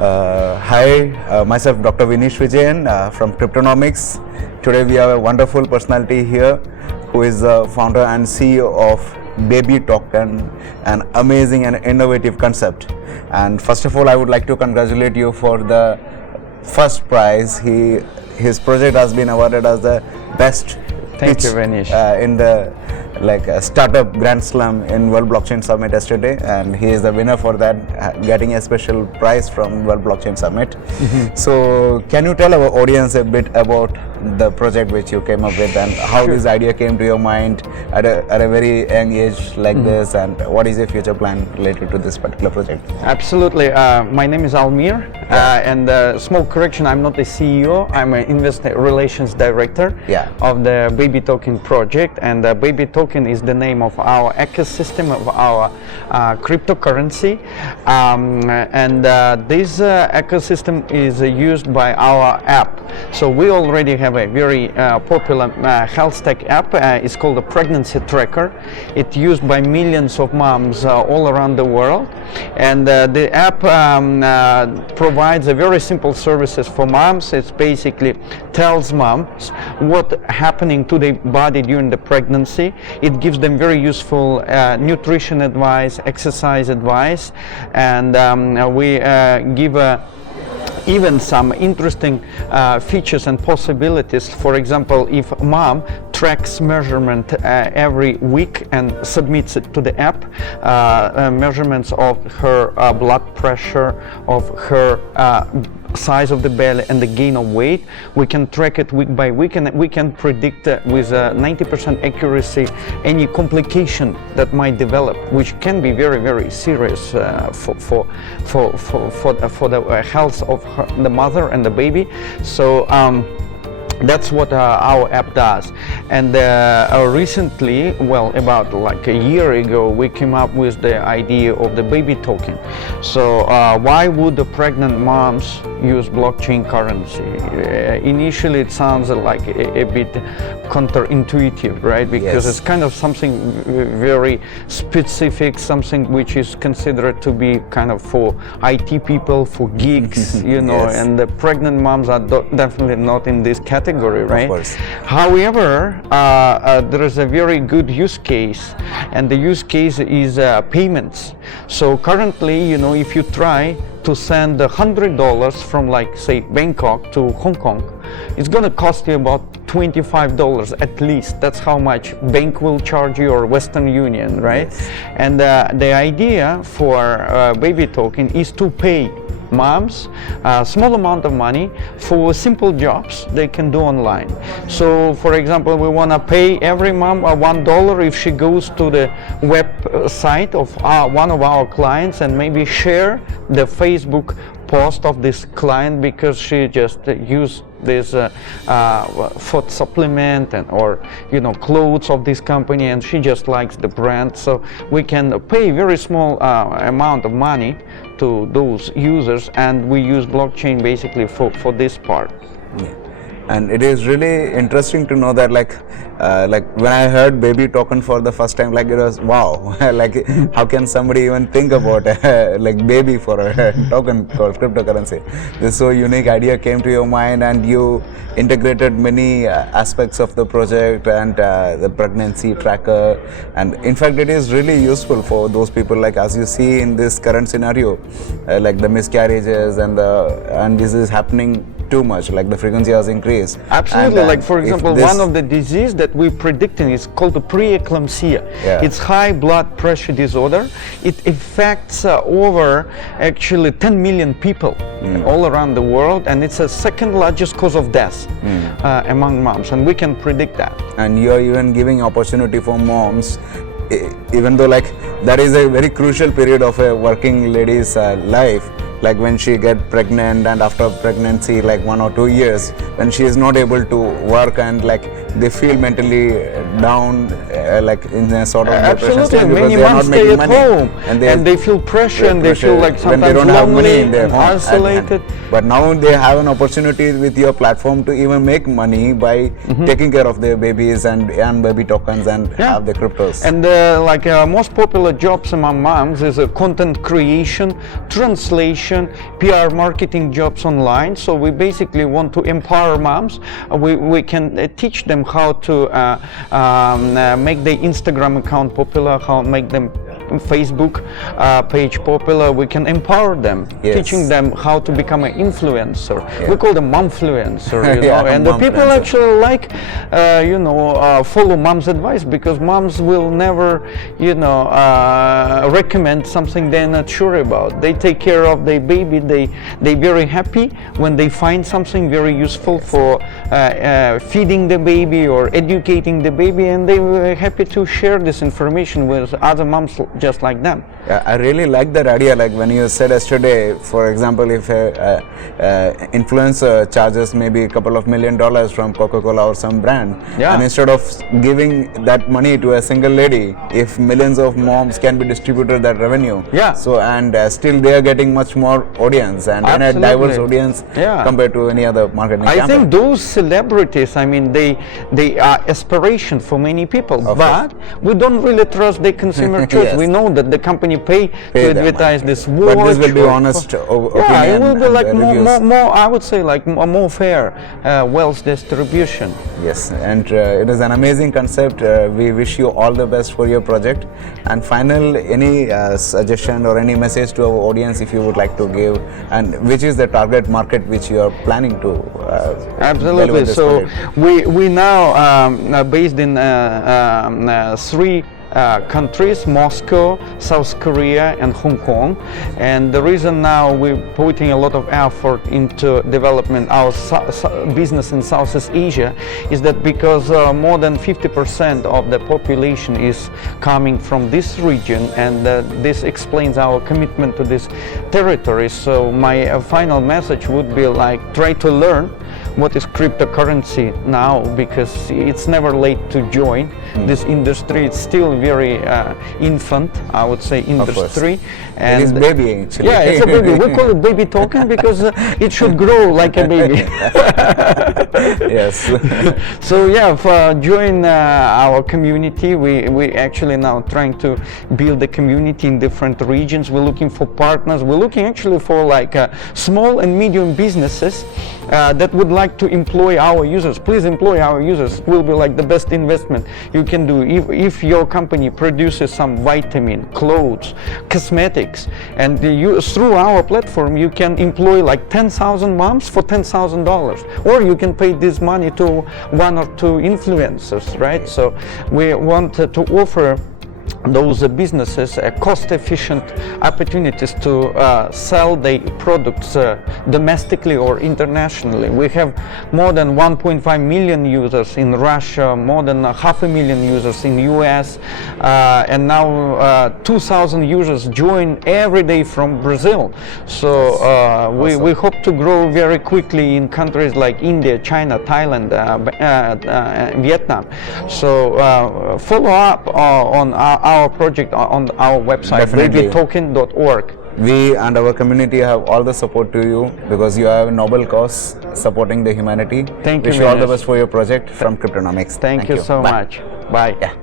Hi, myself Dr. Vinesh Vijayan from Cryptonomics. Today we have a wonderful personality here who is the founder and CEO of Baby Token, an amazing and innovative concept. And first of all, I would like to congratulate you for the first prize. His project has been awarded as the best Thank pitch you, Vinesh. in the startup Grand Slam in World Blockchain Summit yesterday, and he is the winner for that, getting a special prize from World Blockchain Summit. So can you tell our audience a bit about the project which you came up with, and how Sure. this idea came to your mind at a very young age like this, and what is your future plan related to this particular project? Absolutely. My name is Almir, and small correction, I'm not the CEO, I'm an investor relations director Yeah. of the Baby Token project, and Baby Token is the name of our ecosystem of our cryptocurrency, and this ecosystem is used by our app. So we already have a very popular health tech app. It's called the Pregnancy Tracker. It's used by millions of moms all around the world, and the app provides a very simple services for moms. It basically tells moms what's happening to their body during the pregnancy. It gives them very useful nutrition advice, exercise advice, and we give even some interesting features and possibilities. For example, if mom tracks measurement every week and submits it to the app, measurements of her blood pressure, of her size of the belly and the gain of weight, we can track it week by week, and we can predict with 90% accuracy any complication that might develop, which can be very, very serious for the health of the mother and the baby. So that's what our app does. And recently, well, about like a year ago, we came up with the idea of the Baby Token. So why would the pregnant moms use blockchain currency? Initially it sounds like a bit counterintuitive, right? Because it's kind of something very specific, something which is considered to be kind of for IT people, for geeks, you know, and the pregnant moms are definitely not in this category, right? Of course. However, there is a very good use case, and the use case is payments. So currently, you know, if you try to send $100 from, like, say, Bangkok to Hong Kong, it's going to cost you about $25 at least. That's how much bank will charge you, or Western Union, right? And the idea for Baby Token is to pay moms a small amount of money for simple jobs they can do online. So for example, we want to pay every mom $1 if she goes to the website of one of our clients and maybe share the Facebook post of this client because she just used this food supplement and, or, you know, clothes of this company, and she just likes the brand. So we can pay very small amount of money to those users, and we use blockchain basically for this part. And it is really interesting to know that, like when I heard Baby Token for the first time, like it was wow. Like, how can somebody even think about like baby for a token called cryptocurrency? This so unique idea came to your mind, and you integrated many aspects of the project and the pregnancy tracker. And in fact, it is really useful for those people, like as you see in this current scenario, like the miscarriages and this is happening too much, like the frequency has increased. Absolutely. And, like for example, one of the disease that we're predicting is called the preeclampsia. It's high blood pressure disorder. It affects over actually 10 million people all around the world, and it's the second largest cause of death among moms, and we can predict that. And you are even giving opportunity for moms, even though like that is a very crucial period of a working lady's life, like when she get pregnant, and after pregnancy, like 1 or 2 years, when she is not able to work, and like they feel mentally down, like in a sort of depression Absolutely, stage because many they are moms not stay making at money, home and they feel pressure and they feel like when sometimes they don't have money lonely in their and home, isolated. but now they have an opportunity with your platform to even make money by taking care of their babies and earn baby tokens and Yeah. have the cryptos. And most popular jobs among moms is content creation, translation, PR marketing jobs online. So we basically want to empower moms. We can teach them how to make their Instagram account popular, how make them Facebook page popular. We can empower them, Yes. teaching them how to become an influencer. We call them momfluencer, you Yeah, know, and the people momfluencer. actually like, follow mom's advice, because moms will never, recommend something they're not sure about. They take care of their baby. They very happy when they find something very useful for feeding the baby or educating the baby, and they were happy to share this information with other moms just like them. Yeah, I really like that idea. Like when you said yesterday, for example, if a influencer charges maybe a couple of $1 million from Coca-Cola or some brand, Yeah. and instead of giving that money to a single lady, if millions of moms can be distributed that revenue, Yeah. So and still they are getting much more audience and a diverse Absolutely. audience Yeah. compared to any other marketing I campaign. think those celebrities, I mean, they are aspiration for many people, Of but we don't really trust the consumer choice. Yes. We know that the company pay to them advertise money. this watch. But this will be or- honest opinion. Yeah, it will be and like reviews. more, I would say, like more fair wealth distribution. Yes, and it is an amazing concept. We wish you all the best for your project. And final, any suggestion or any message to our audience if you would like to give, and which is the target market which you are planning to deliver Absolutely. this So project? we now are based in three countries: Moscow, South Korea, and Hong Kong. And the reason now we're putting a lot of effort into development our business in Southeast Asia is that because more than 50% of the population is coming from this region, and this explains our commitment to this territory. So my final message would be like, try to learn what is cryptocurrency now, because it's never late to join this industry. It's still very infant, I would say, industry. It is baby actually. Yeah, it's a baby. We call it baby token because it should grow like a baby. Yes. So yeah, join our community. We actually now trying to build a community in different regions. We're looking for partners. We're looking actually for like small and medium businesses that would like to employ our users. Please employ our users. It will be like the best investment you can do. If your company produces some vitamin, clothes, cosmetics, and through our platform you can employ like 10,000 moms for $10,000, or you can pay this money to one or two influencers, right? So we want to offer those businesses cost-efficient opportunities to sell their products domestically or internationally. We have more than 1.5 million users in Russia, more than 500,000 users in US, and now 2,000 users join every day from Brazil. So we hope to grow very quickly in countries like India, China, Thailand, Vietnam. So follow up on our project on our website, Definitely. babytoken.org. We and our community have all the support to you because you have a noble cause supporting the humanity. Thank you, Wish you all the Manish. best for your project from Cryptonomics. Thank you so Bye. much. Bye. Yeah.